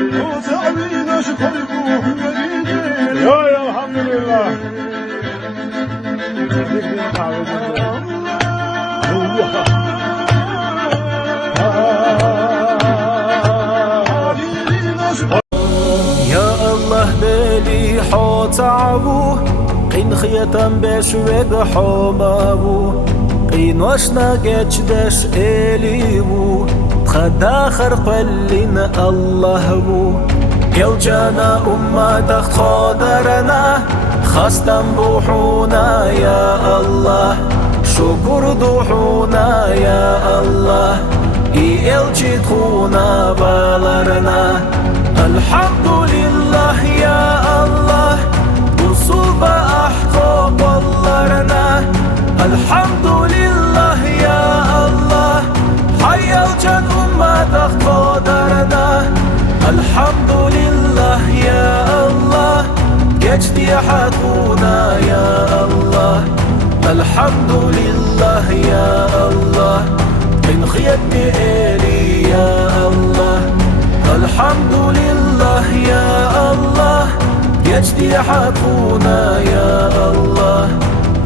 وتعبينا شكر المهملين يا الحمد لله يا الله بلي حوتعبو قين خيتم بشوق حومابو قين وشنا جدش إليبو تخدا خرقلين الله بو يو جانا أمة تخت خادرنا خستم بوحونا يا الله شكر دوحونا يا الله إلجي تخونا بالرنا الحمد لله يا الله وصوب أحقاب اللرنا الحمد لله يا الله حي الجن أمة تخطادرنا الحمد لله يا الله يجدي حقونا يا الله الحمد لله يا الله من خيتني إلي يا الله الحمد لله يا الله يجدي حقونا يا الله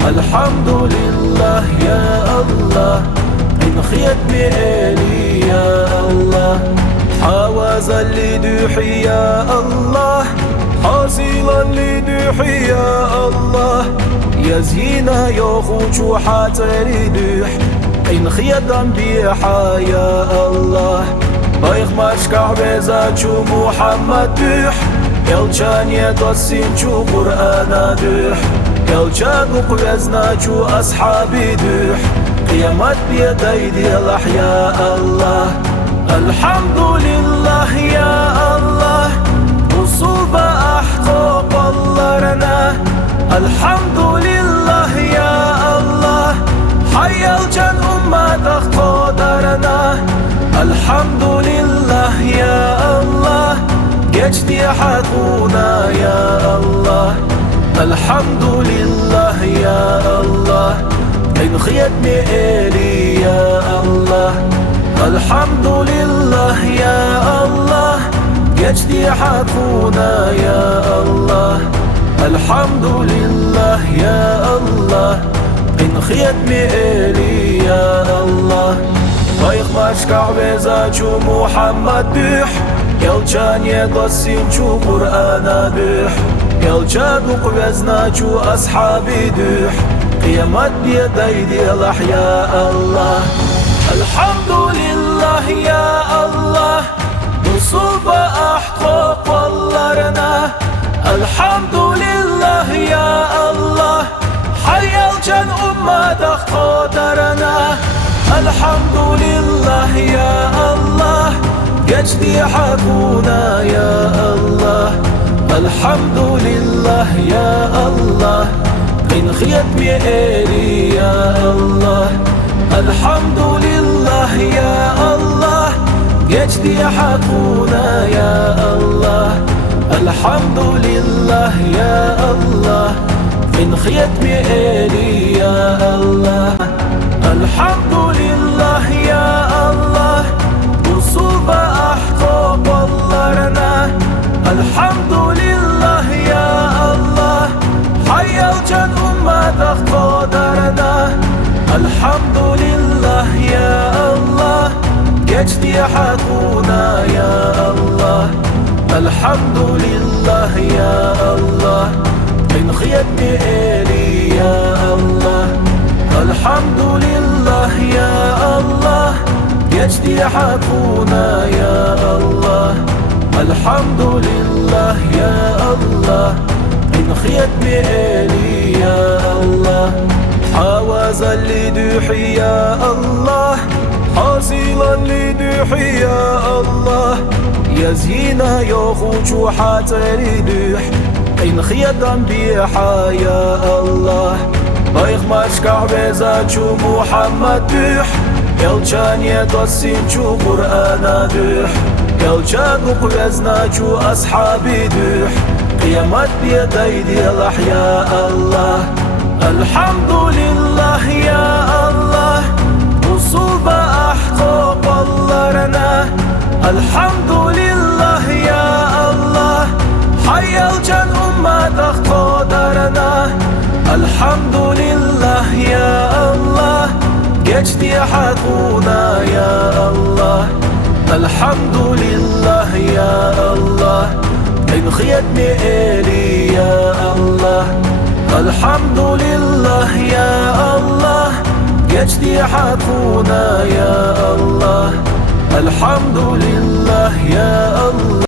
الحمد لله يا الله من خيتني إلي يا الله حواز اللي دوحي يا الله حاصلا لدوحي يا الله يزينا يخوش حاتري دوح إن خيدم بيحا يا الله بايخ مشكع بزاچو محمد دوح يلچان يدسين چو قرآن دوح يلچان وقوزناچو أصحابي دوح قيامت بيديدي الأحياء الله الحمد لله يا الله وصوب أحقاب اللرنا الحمد لله يا الله حي الجن أمة تخطادرنا الحمد لله يا الله يجدي حقونا يا الله الحمد لله يا الله إن خيتني إلي يا الله الحمد لله يا الله يجدي حقونا يا الله الحمد لله يا الله إن خيتني إلي يا الله بايخ مشكع بزاچو محمد دوح يلچان يدسين چو قرآن دوح يلچان وقوزناچو أصحابي دوح قيامت بيديدي الأحياء الله الحمد لله يا الله وصوب أحقاق اللرنا الحمد لله يا الله حي الجن أمة تخطادرنا الحمد لله يا الله يجدي حقونا يا الله الحمد لله يا الله إن خيتني إلي يا الله الحمد لله يا الله يجدي حقونا يا الله الحمد لله يا الله من خيتني إلي يا الله الحمد لله يا الله وصوب أحقاب اللرنا الحمد لله يا الله حي الجن أمة تخطادرنا الحمد لله يا الله يجدي حقونا يا الله الحمد لله يا الله من خيتني إلي يا الله الحمد لله يا الله يجدي حقونا يا الله الحمد لله يا الله من خيتني إلي يا الله حواز اللي دوحي يا الله حاصلا لدوحي يا الله يزينا يخوش حاتري دوح إن خيدم بيحا يا الله بايخ مشكع بزاچو محمد دوح يلچان يدسين چو قرآن دوح يلچان وقوزناچو أصحابي دوح قيامت بيديدي الأحياء الله الحمد لله يا الله وصوب أحقاب اللرنا الحمد لله يا Elhamdülillah ya Allah, geçti hakkına ya Allah. Elhamdülillah ya Allah, enxiyetni eli ya Allah. Elhamdülillah ya Allah, geçti hakkına ya Allah. Elhamdülillah ya